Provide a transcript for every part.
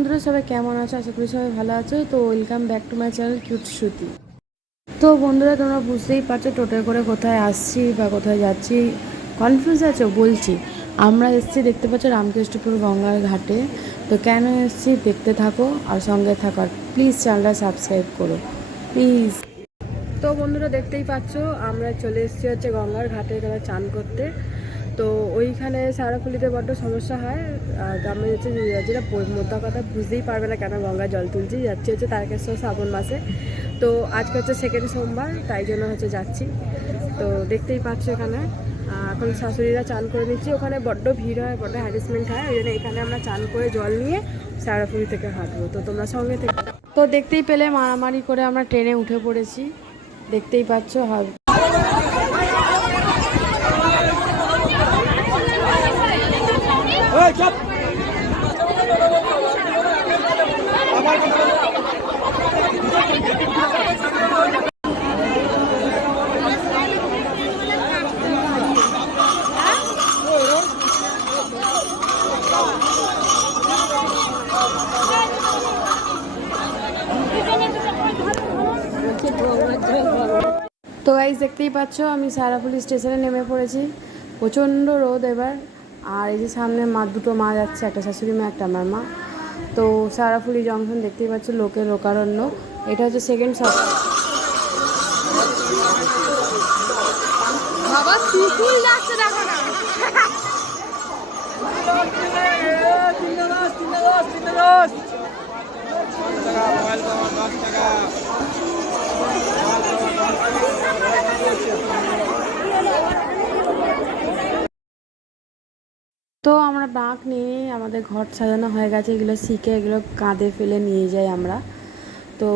বন্ধুরা, সবাই কেমন আছো? আশা করি সবাই ভালো আছো। তো welcome back to my channel cute Shruti তো বন্ধুরা, তোমরা বুঝতেই পারছ টোটোয় করে কোথায় আসছি বা কোথায় যাচ্ছি। কনফিউজ আছো, বলছি। আমরা এসেছি, দেখতে পাচ্ছ রামকৃষ্ণপুর গঙ্গার ঘাটে। তো কেন এসেছি? দেখতে থাকো আর সঙ্গে থাকো প্লিজ চ্যানেলটা সাবস্ক্রাইব করো। প্লিজ তো বন্ধুরা, দেখতেই পাচ্ছ, আমরা চলে এসেছি হচ্ছে গঙ্গার ঘাটে এখানে চান করতে। তো ওইখানে সারাফুলিতে বড্ড সমস্যা হয় আমরা হচ্ছে যেটা মোদ্দা কথা বুঝতেই পারবে না কেন গঙ্গায় জল তুলছি যাচ্ছি হচ্ছে তারকেশ্বর শ্রাবণ মাসে। তো আজকে হচ্ছে সেকেন্ড সোমবার, তাই জন্য হচ্ছে যাচ্ছি। তো দেখতেই পাচ্ছ এখানে এখন শাশুড়িরা চান করে নিচ্ছি। ওখানে বড্ড ভিড় হয়, বড্ড হ্যারাসমেন্ট হয়, ওই জন্য এখানে আমরা চান করে জল নিয়ে সারাফুলি থেকে হাঁটবো। তো তোমরা সঙ্গে থেকে তো দেখতেই পেলে মারামারি করে আমরা ট্রেনে উঠে পড়েছি। দেখতেই পাচ্ছ হবে তো গাইজ দেখতেই পাচ্ছ আমি সারাপুলি স্টেশনে নেমে পড়েছি। প্রচণ্ড রোদ এবার। আর এই যে সামনে মা দুটো মা যাচ্ছে একটা শাশুড়ি মা একটা আমার মা। তো সারাফুলি জংশন দেখতেই পাচ্ছ লোকের লোকারণ্য। এটা হচ্ছে সেকেন্ড সব বাবা দেখো না। তো আমরা ডাক নিয়ে আমাদের ঘর সাজানো হয়ে গেছে, এগুলো শিখে এগুলো কাঁধে ফেলে নিয়ে যাই আমরা। তো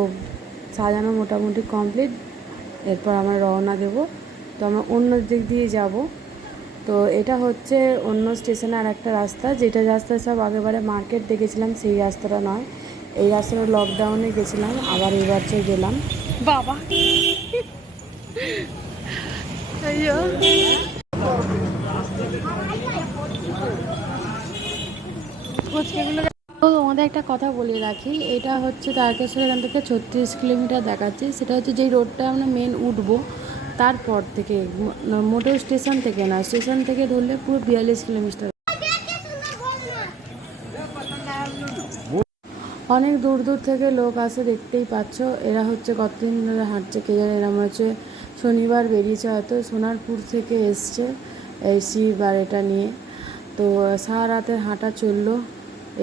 সাজানো মোটামুটি কমপ্লিট এরপর আমরা রওনা দেব। তো আমরা অন্য দিক দিয়ে যাব। তো এটা হচ্ছে অন্য স্টেশনে আর একটা রাস্তা। যেটা রাস্তায় সব আগেবারে মার্কেট দেখেছিলাম, সেই রাস্তাটা নয়। এই রাস্তাটা লকডাউনে গেছিলাম, আবার এবার যে গেলাম। বাবা! তোমাদের একটা কথা বলে রাখি। এটা হচ্ছে তারকেশ্বর এখান থেকে ছত্রিশ কিলোমিটার দেখাচ্ছে। সেটা হচ্ছে যেই রোডটা আমরা মেন উঠবো, তারপর থেকে মোটেও স্টেশন থেকে না, স্টেশন থেকে ধরলে পুরো বিয়াল্লিশ কিলোমিটার। অনেক দূর দূর থেকে লোক আসে, দেখতেই পাচ্ছ। এরা হচ্ছে কতদিন ধরে হাঁটছে কে জানে, এরা হচ্ছে শনিবার বেরিয়েছে, হয়তো সোনারপুর থেকে এসছে। এই শিব আর এটা নিয়ে। তো, সারা রাতের হাঁটা চলল।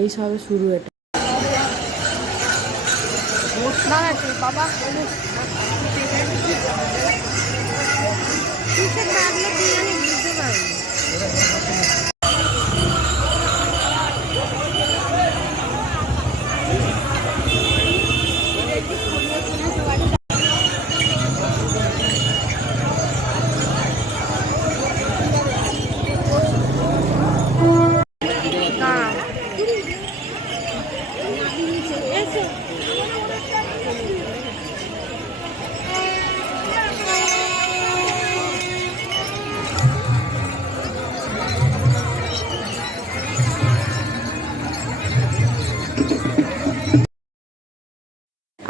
এই সবে শুরু এটা। বাবা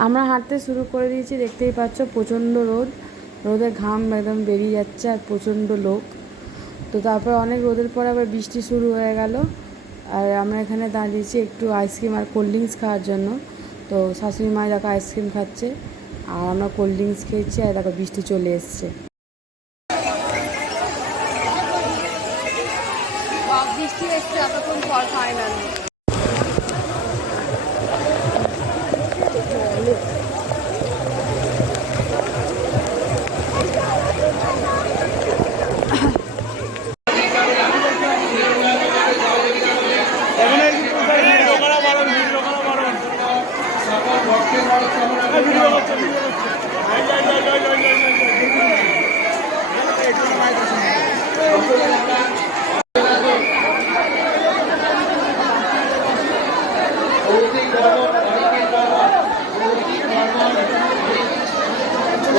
আমরা হাঁটতে শুরু করে দিয়েছি, দেখতেই পাচ্ছ প্রচণ্ড রোদ। রোদে ঘাম একদম বেরিয়ে যাচ্ছে আর প্রচণ্ড লোক। তো তারপর অনেক রোদের পর আবার বৃষ্টি শুরু হয়ে গেল। আর আমরা এখানে দাঁড়িয়েছি একটু আইসক্রিম আর কোল্ড ড্রিঙ্কস খাওয়ার জন্য। তো শাশুড়ি মা দেখো আইসক্রিম খাচ্ছে। আর আমরা কোল্ড ড্রিঙ্কস খেয়েছি আর দেখো বৃষ্টি চলে এসছে। বৃষ্টি এসছে এতক্ষণ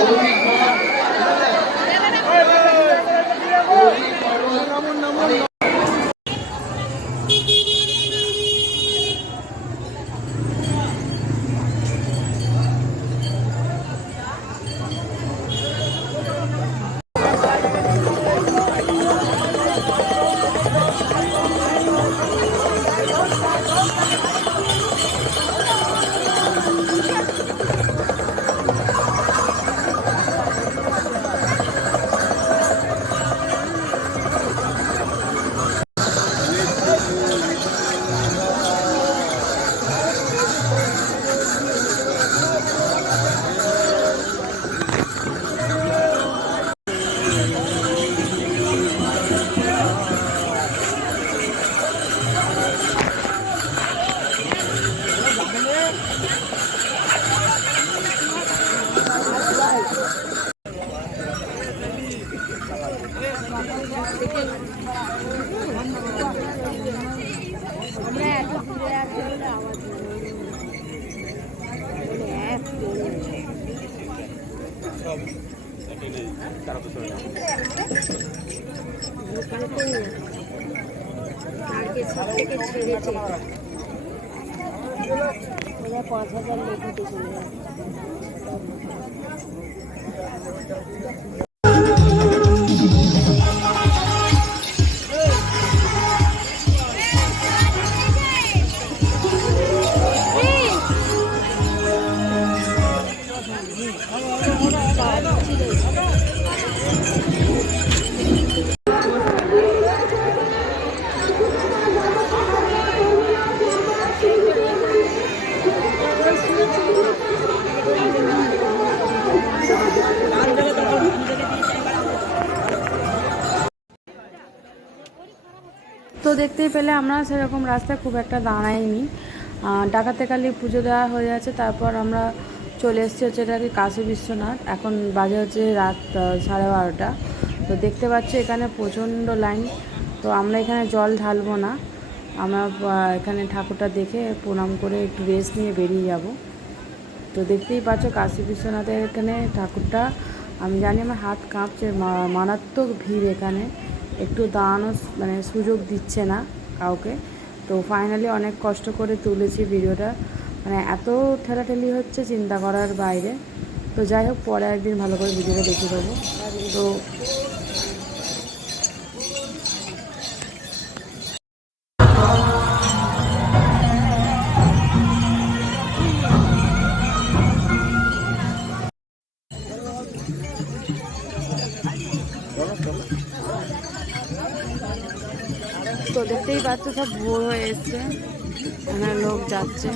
Okay. পাঁচ হাজার লেখাতে চলে দেখতেই পেলে আমরা সেরকম রাস্তায় খুব একটা দাঁড়াইনি। ডাকাতে কালী পুজো দেওয়া হয়ে আছে, তারপর আমরা চলে এসেছি হচ্ছে এটা কি কাশী বিশ্বনাথ। এখন বাজে হচ্ছে রাত সাড়ে বারোটা। তো দেখতে পাচ্ছি এখানে প্রচণ্ড লাইন। তো আমরা এখানে জল ঢালবো না। আমরা এখানে ঠাকুরটা দেখে প্রণাম করে একটু রেস্ট নিয়ে বেরিয়ে যাব। তো দেখতেই পাচ্ছ কাশী বিশ্বনাথের এখানে ঠাকুরটা। আমি জানি আমার হাত কাঁপছে মারাত্মক ভিড় এখানে। একটু দাঁড়ানো মানে সুযোগ দিচ্ছে না কাউকে। তো ফাইনালি অনেক কষ্ট করে তুলেছি ভিডিওটা। মানে এত ঠেলাঠেলি হচ্ছে চিন্তা করার বাইরে। তো যাই হোক, পরে একদিন ভালো করে ভিডিওটা দেখে দেবো তো পাচ্ছ সব ভোর হয়ে এসছে। লোক যাচ্ছে।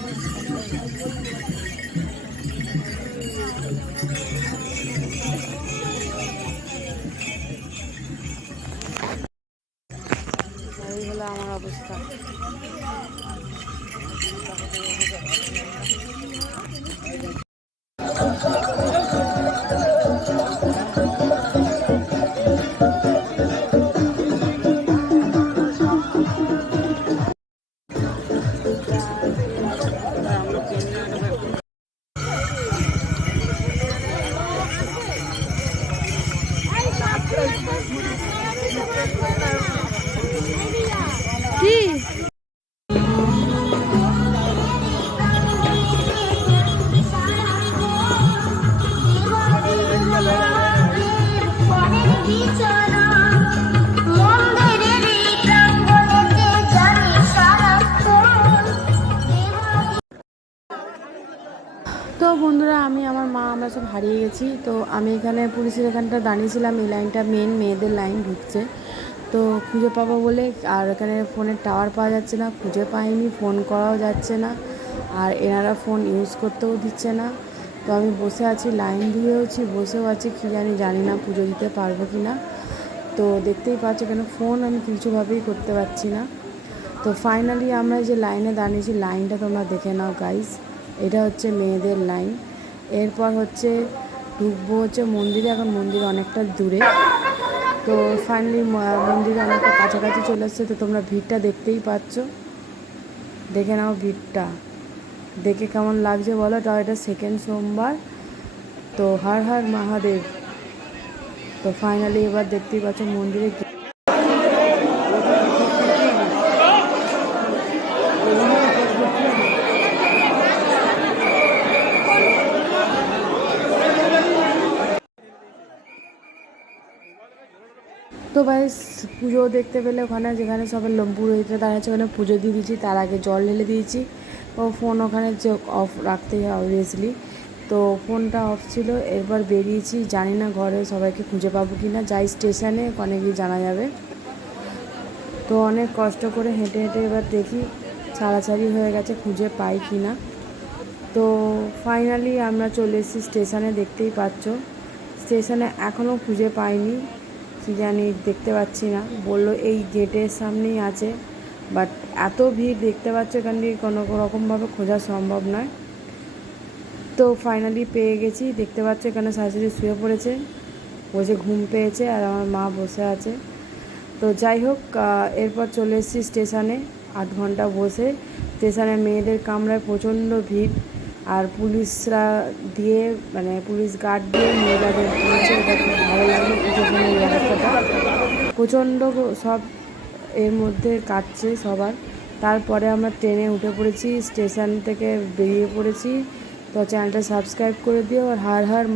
সব হারিয়ে গেছি। তো আমি এখানে পুলিশের এখানটা দাঁড়িয়েছিলাম, এই লাইনটা মেন মেয়েদের লাইন ঢুকছে। তো খুঁজে পাবো বলে, আর এখানে ফোনের টাওয়ার পাওয়া যাচ্ছে না, খুঁজে পাইনি ফোন করাও যাচ্ছে না, আর এনারা ফোন ইউজ করতেও দিচ্ছে না। তো আমি বসে আছি লাইন দিয়েওছি বসেও আছি, কী জানি জানি না পুজো দিতে পারব কি না। তো দেখতেই পাচ্ছ কেন ফোন আমি কিছুভাবেই করতে পারছি না। তো ফাইনালি আমরা যে লাইনে দাঁড়িয়েছি লাইনটা তোমরা দেখে নাও গাইস এটা হচ্ছে মেয়েদের লাইন এরপর হচ্ছে ঢুকবো হচ্ছে মন্দিরে, এখন মন্দির অনেকটা দূরে। তো ফাইনালি মন্দিরে অনেকটা কাছাকাছি চলে এসছে তো তোমরা ভিড়টা দেখতেই পাচ্ছ। দেখে নাও ভিড়টা। দেখে কেমন লাগছে বলো তাও এটা সেকেন্ড সোমবার। তো হর হর মহাদেব। তো ফাইনালি এবার দেখতেই পাচ্ছ মন্দিরে কি- তো ভাই পুজো দেখতে পেলে ওখানে, যেখানে সবাই পুরোহিতরা দাঁড়াচ্ছে, ওখানে পুজো দিয়ে দিয়েছি, তার আগে জল ঢেলে দিয়েছি। ও ফোন ওখানে অফ রাখতে অবভিয়াসলি তো ফোনটা অফ ছিল, এরপর বেরিয়েছি, জানি না ঘরে সবাইকে খুঁজে পাবো কি না, যাই স্টেশনে, ওখানে গিয়ে জানা যাবে। তো অনেক কষ্ট করে হেঁটে হেঁটে এবার দেখি, ছাড়াছাড়ি হয়ে গেছে, খুঁজে পাই কি না। তো ফাইনালি আমরা চলে এসেছি, স্টেশনে দেখতেই পাচ্ছ। স্টেশনে এখনও খুঁজে পাইনি কি জানি দেখতে পাচ্ছি না। বলল, এই গেটের সামনেই আছে। বাট এত ভিড় দেখতে পাচ্ছ এখান থেকে কোনো রকমভাবে খোঁজা সম্ভব নয়। তো ফাইনালি পেয়ে গেছি। দেখতে পাচ্ছ এখানে শাশুড়ি শুয়ে পড়েছে। বসে ঘুম পেয়েছে আর আমার মা বসে আছে। তো যাই হোক এরপর চলে এসেছি স্টেশনে। আধ ঘণ্টা বসে। স্টেশনে মেয়েদের কামরায় প্রচণ্ড ভিড়। আর পুলিশরা দিয়ে মানে পুলিশ গার্ড দিয়ে মহিলাদের দিয়েছে এটা খুব ভালো লাগল প্রশাসনের ব্যবস্থাটা। প্রচণ্ড সব এর মধ্যে কাটছে সবার। তারপরে আমরা ট্রেনে উঠে পড়েছি, স্টেশন থেকে বেরিয়ে পড়েছি। তো চ্যানেলটা সাবস্ক্রাইব করে দিও আর হার হার